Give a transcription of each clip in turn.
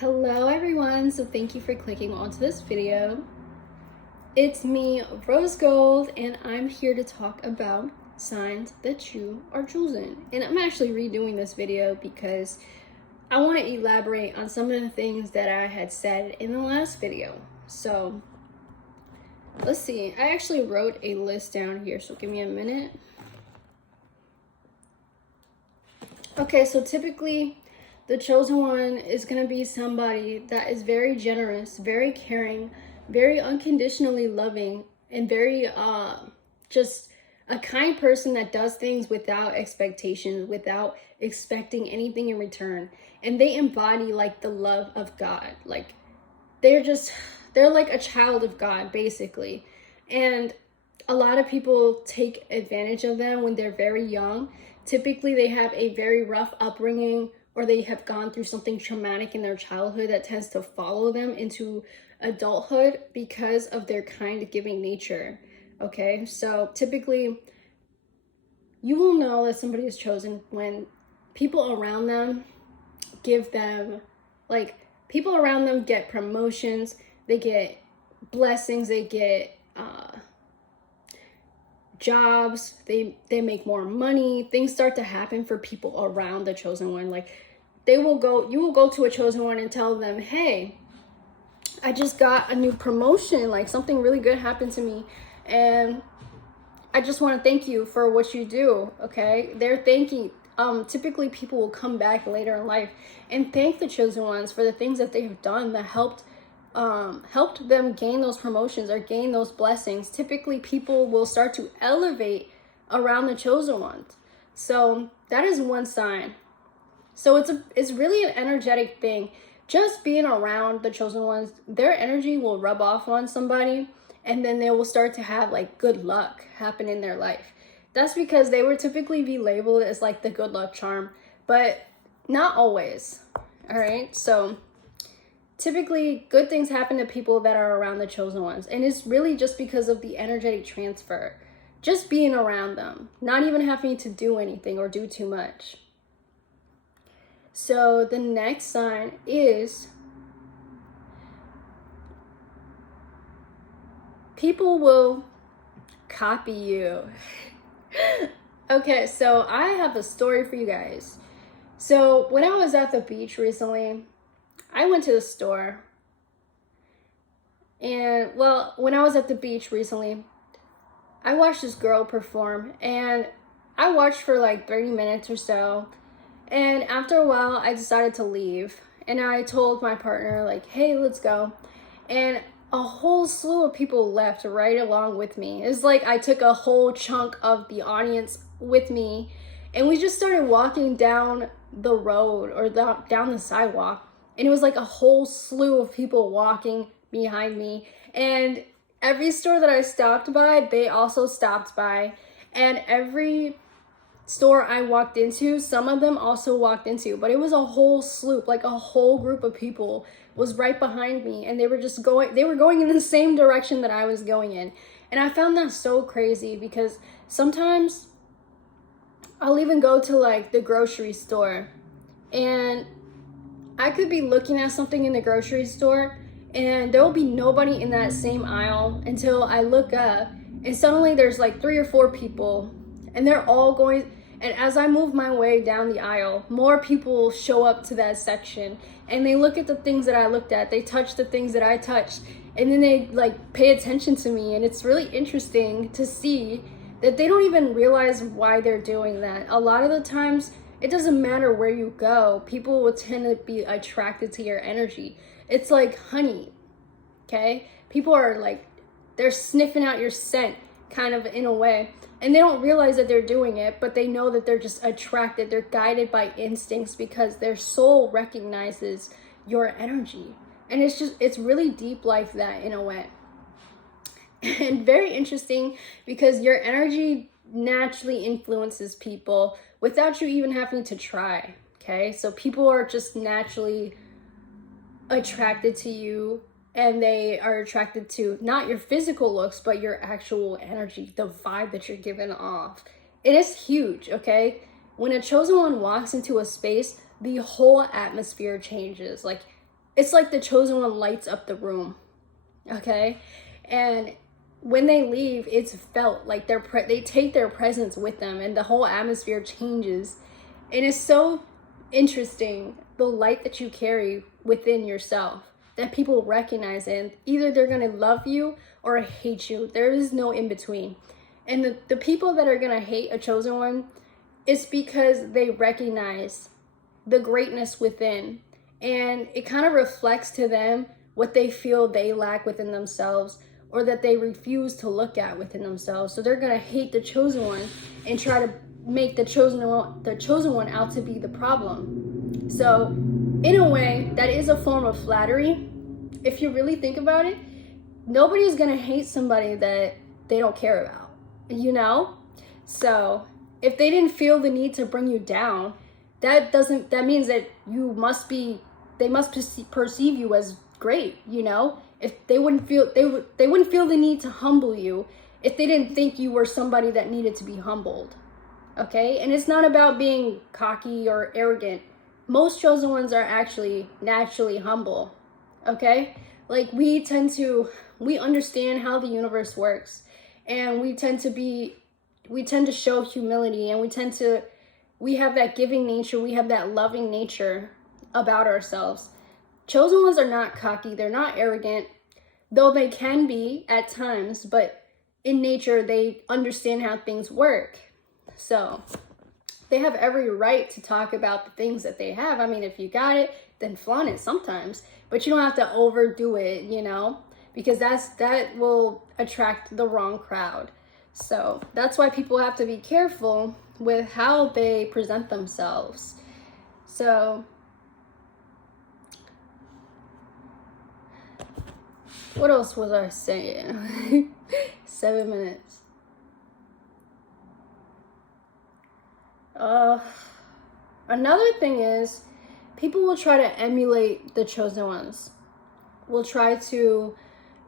Hello everyone, so thank you for clicking onto this video. It's me, Rose Gold, and I'm here to talk about signs that you are chosen. And I'm actually redoing this video because I want to elaborate on some of the things that I had said in the last video. So let's see, I actually wrote a list down here, so give me a minute. Okay, so typically the chosen one is going to be somebody that is very generous, very caring, very unconditionally loving, and very just a kind person that does things without expectations, without expecting anything in return. And they embody like the love of God. Like they're like a child of God, basically. And a lot of people take advantage of them when they're very young. Typically, they have a very rough upbringing, or they have gone through something traumatic in their childhood that tends to follow them into adulthood because of their kind, giving nature. Okay, so typically, you will know that somebody is chosen when people around them give them, like, people around them get promotions, they get blessings, they get jobs, they make more money. Things start to happen for people around the chosen one. Like you will go to a chosen one and tell them, hey, I just got a new promotion, like something really good happened to me, and I just want to thank you for what you do. Okay, they're thanking typically people will come back later in life and thank the chosen ones for the things that they have done that helped them gain those promotions or gain those blessings. Typically, people will start to elevate around the chosen ones. So that is one sign. So it's really an energetic thing. Just being around the chosen ones, their energy will rub off on somebody, and then they will start to have like good luck happen in their life. That's because they would typically be labeled as like the good luck charm, but not always. All right, so typically good things happen to people that are around the chosen ones, and it's really just because of the energetic transfer, just being around them, not even having to do anything or do too much. So the next sign is people will copy you. Okay, so I have a story for you guys. So when I was at the beach recently, I went to the store, and well, when I was at the beach recently, I watched this girl perform, and I watched for like 30 minutes or so, and after a while I decided to leave, and I told my partner like, hey, let's go. And a whole slew of people left right along with me. It's like I took a whole chunk of the audience with me, and we just started walking down the road or down the sidewalk. And it was like a whole slew of people walking behind me. And every store that I stopped by, they also stopped by. And every store I walked into, some of them also walked into. But it was a whole slew, like a whole group of people was right behind me. And they were going in the same direction that I was going in. And I found that so crazy because sometimes I'll even go to like the grocery store, and I could be looking at something in the grocery store and there will be nobody in that same aisle until I look up, and suddenly there's like 3 or 4 people, and they're all going, and as I move my way down the aisle, more people show up to that section, and they look at the things that I looked at, they touch the things that I touched, and then they like pay attention to me. And it's really interesting to see that they don't even realize why they're doing that. A lot of the times, it doesn't matter where you go, people will tend to be attracted to your energy. It's like honey, okay? People are like, they're sniffing out your scent, kind of in a way. And they don't realize that they're doing it, but they know that they're just attracted. They're guided by instincts because their soul recognizes your energy. And it's really deep like that in a way. And very interesting because your energy naturally influences people without you even having to try. Okay, so people are just naturally attracted to you, and they are attracted to not your physical looks but your actual energy, the vibe that you're giving off. It is huge. Okay, when a chosen one walks into a space, the whole atmosphere changes. Like it's like the chosen one lights up the room, okay? And when they leave, it's felt like they take their presence with them, and the whole atmosphere changes. And it's so interesting, the light that you carry within yourself, that people recognize it. Either they're gonna love you or hate you. There is no in between. And the people that are gonna hate a chosen one, it's because they recognize the greatness within, and it kind of reflects to them what they feel they lack within themselves, or that they refuse to look at within themselves. So they're gonna hate the chosen one and try to make the chosen one out to be the problem. So in a way, that is a form of flattery. If you really think about it, nobody's gonna hate somebody that they don't care about, you know? So if they didn't feel the need to bring you down, that means that they must perceive you as great, you know? If they wouldn't feel the need to humble you if they didn't think you were somebody that needed to be humbled. Okay? And it's not about being cocky or arrogant. Most chosen ones are actually naturally humble. Okay? Like we understand how the universe works, and we tend to show humility, and we have that giving nature, we have that loving nature about ourselves. Chosen ones are not cocky, they're not arrogant, though they can be at times, but in nature, they understand how things work. So they have every right to talk about the things that they have. I mean, if you got it, then flaunt it sometimes, but you don't have to overdo it, you know, because that will attract the wrong crowd. So that's why people have to be careful with how they present themselves. So what else was I saying? 7 minutes. Another thing is, people will try to emulate the chosen ones. Will try to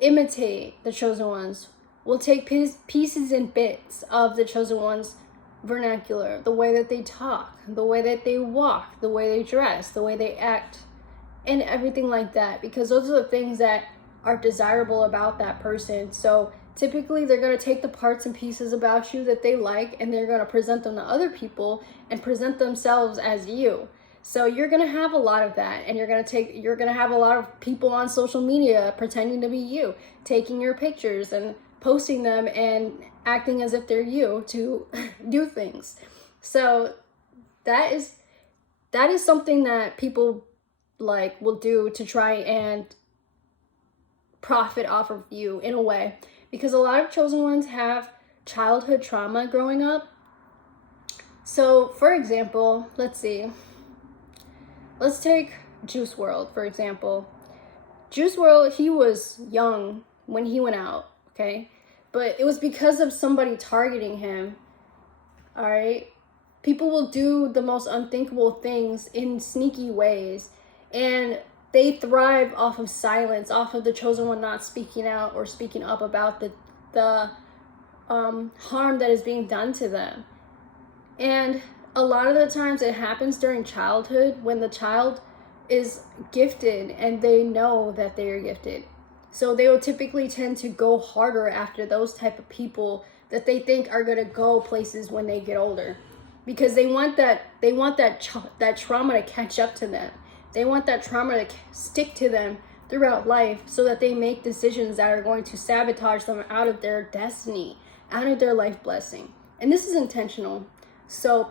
imitate the chosen ones. Will take pieces and bits of the chosen ones' vernacular, the way that they talk, the way that they walk, the way they dress, the way they act, and everything like that, because those are the things that are desirable about that person. So typically they're going to take the parts and pieces about you that they like, and they're going to present them to other people and present themselves as you. So you're going to have a lot of that, and you're going to have a lot of people on social media pretending to be you, taking your pictures and posting them and acting as if they're you to do things. So that is something that people like will do to try and profit off of you in a way, because a lot of chosen ones have childhood trauma growing up. So for example, let's take Juice WRLD for example. Juice WRLD, he was young when he went out, okay? But it was because of somebody targeting him, all right? People will do the most unthinkable things in sneaky ways, and they thrive off of silence, off of the chosen one not speaking out or speaking up about the harm that is being done to them. And a lot of the times it happens during childhood, when the child is gifted and they know that they are gifted. So they will typically tend to go harder after those type of people that they think are going to go places when they get older, because they want that trauma to catch up to them. They want that trauma to stick to them throughout life, so that they make decisions that are going to sabotage them out of their destiny, out of their life blessing. And this is intentional. So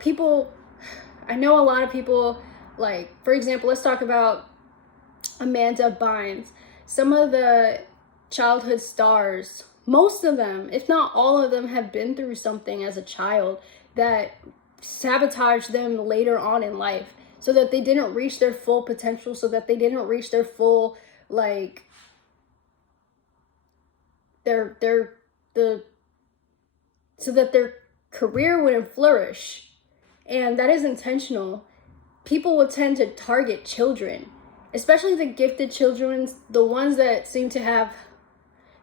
I know a lot of people, like, for example, let's talk about Amanda Bynes. Some of the childhood stars, most of them, if not all of them, have been through something as a child that sabotaged them later on in life, so that they didn't reach their full potential, so that they didn't reach their full, like, so that their career wouldn't flourish. And that is intentional. People will tend to target children, especially the gifted children, the ones that seem to have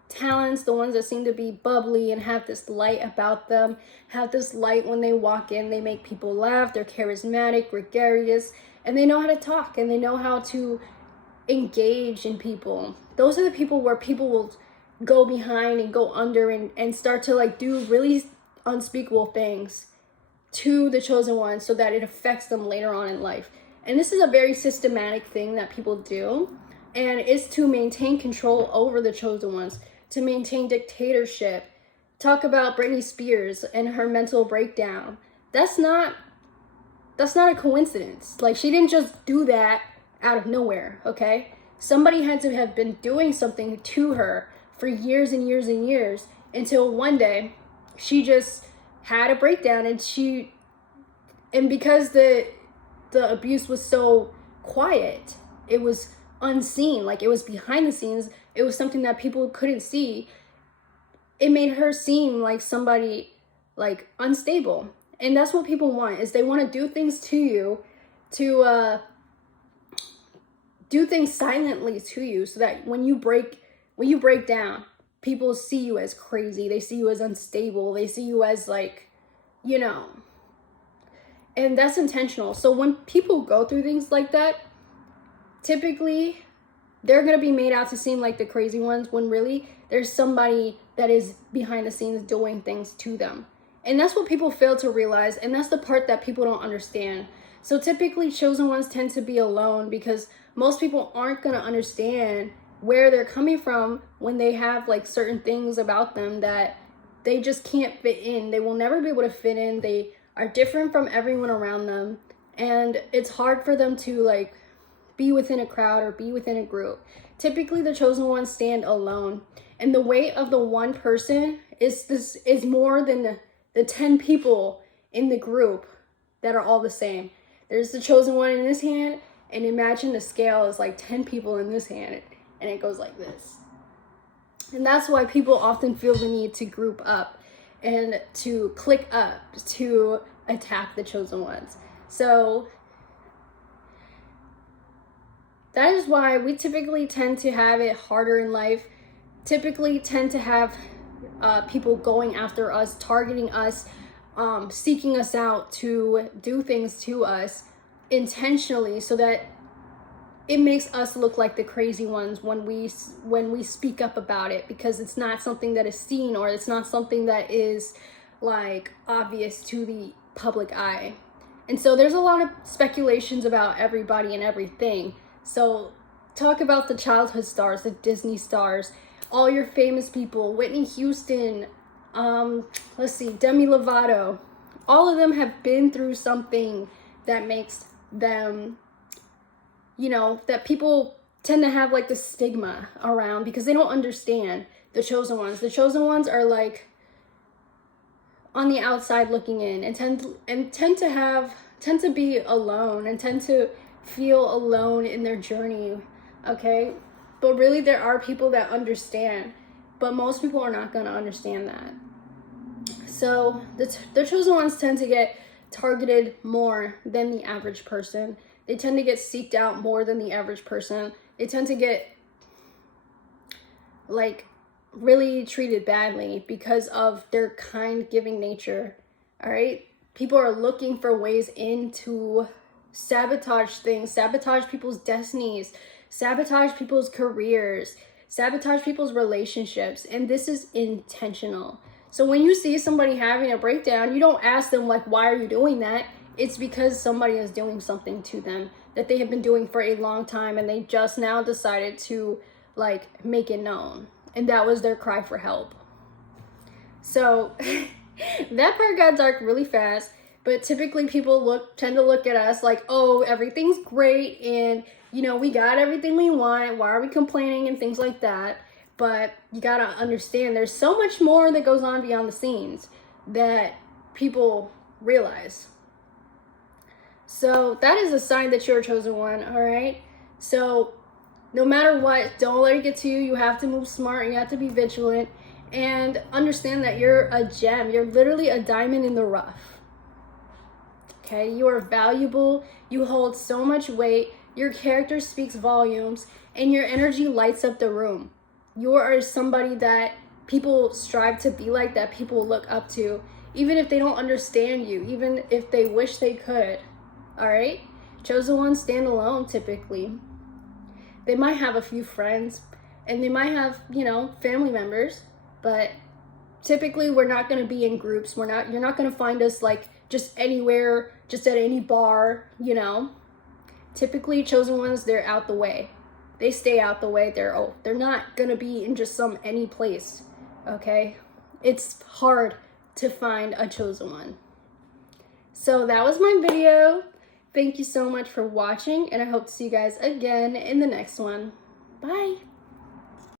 talents, the ones that seem to be bubbly and have this light about them, have this light when they walk in. They make people laugh, they're charismatic, gregarious, and they know how to talk, and they know how to engage in people. Those are the people where people will go behind and go under and start to like do really unspeakable things to the chosen one so that it affects them later on in life. And this is a very systematic thing that people do, and it's to maintain control over the chosen ones, to maintain dictatorship. Talk about Britney Spears and her mental breakdown. That's not a coincidence. Like, she didn't just do that out of nowhere, okay? Somebody had to have been doing something to her for years and years and years until one day she just had a breakdown, and because the abuse was so quiet, it was unseen, like it was behind the scenes, it was something that people couldn't see. It made her seem like somebody like unstable. And that's what people want, is they want to do things to you, to do things silently to you, so that when you break down, people see you as crazy, they see you as unstable, they see you as like, you know, and that's intentional. So when people go through things like that, typically they're going to be made out to seem like the crazy ones, when really there's somebody that is behind the scenes doing things to them. And that's what people fail to realize, and that's the part that people don't understand. So typically chosen ones tend to be alone because most people aren't going to understand where they're coming from when they have like certain things about them that they just can't fit in. They will never be able to fit in. They are different from everyone around them, and it's hard for them to like be within a crowd or be within a group. Typically the chosen ones stand alone, and the weight of the one person is more than the 10 people in the group that are all the same. There's the chosen one in this hand, and imagine the scale is like 10 people in this hand, and it goes like this. And that's why people often feel the need to group up and to click up to attack the chosen ones. So that is why we typically tend to have it harder in life, typically tend to have people going after us, targeting us, seeking us out to do things to us intentionally, so that it makes us look like the crazy ones when we speak up about it, because it's not something that is seen, or it's not something that is like obvious to the public eye. And so there's a lot of speculations about everybody and everything. So talk about the childhood stars, the Disney stars, all your famous people, Whitney Houston, let's see, Demi Lovato. All of them have been through something that makes them, you know, that people tend to have like the stigma around, because they don't understand the chosen ones. The chosen ones are like on the outside looking in, and tend to be alone, and tend to feel alone in their journey, okay? But really there are people that understand, but most people are not going to understand that. So the chosen ones tend to get targeted more than the average person. They tend to get seeked out more than the average person. They tend to get like really treated badly because of their kind, giving nature. All right, people are looking for ways in to sabotage things, sabotage people's destinies, sabotage people's careers, sabotage people's relationships, and this is intentional. So when you see somebody having a breakdown, you don't ask them like, why are you doing that? It's because somebody is doing something to them that they have been doing for a long time, and they just now decided to like make it known, and that was their cry for help. So that part got dark really fast. But typically people tend to look at us like, oh, everything's great, and you know, we got everything we want, why are we complaining, and things like that. But you gotta understand there's so much more that goes on beyond the scenes that people realize. So that is a sign that you're a chosen one, all right? So no matter what, don't let it get to you. You have to move smart, you have to be vigilant, and understand that you're a gem. You're literally a diamond in the rough. Okay, you are valuable, you hold so much weight, your character speaks volumes, and your energy lights up the room. You are somebody that people strive to be like, that people look up to, even if they don't understand you, even if they wish they could. All right, chosen ones stand alone typically. They might have a few friends and they might have, you know, family members, but typically we're not going to be in groups. You're not going to find us like just anywhere, just at any bar, you know. Typically chosen ones, they're out the way. They stay out the way. They're not going to be in just any place, okay? It's hard to find a chosen one. So that was my video. Thank you so much for watching, and I hope to see you guys again in the next one. Bye.